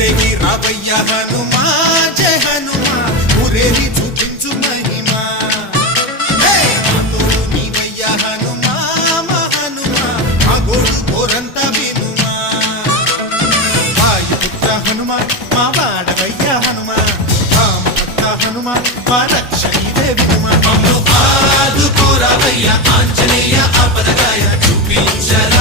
ఊరేగి రావయ్య హనుమా జయ హనుమా ఊరేగి చూపించు మహిమా తోడు నీవయ్య హనుమా మా హనుమా మా గోడు కోరంత వినుమా వాయుపుత్ర హనుమా మా వాడవయ్య హనుమా రామభక్త హనుమా మా రక్ష ఇదే వినుమా ఆదుకోరావయ్య ఆంజనేయ ఆపదగాయ చూపించరా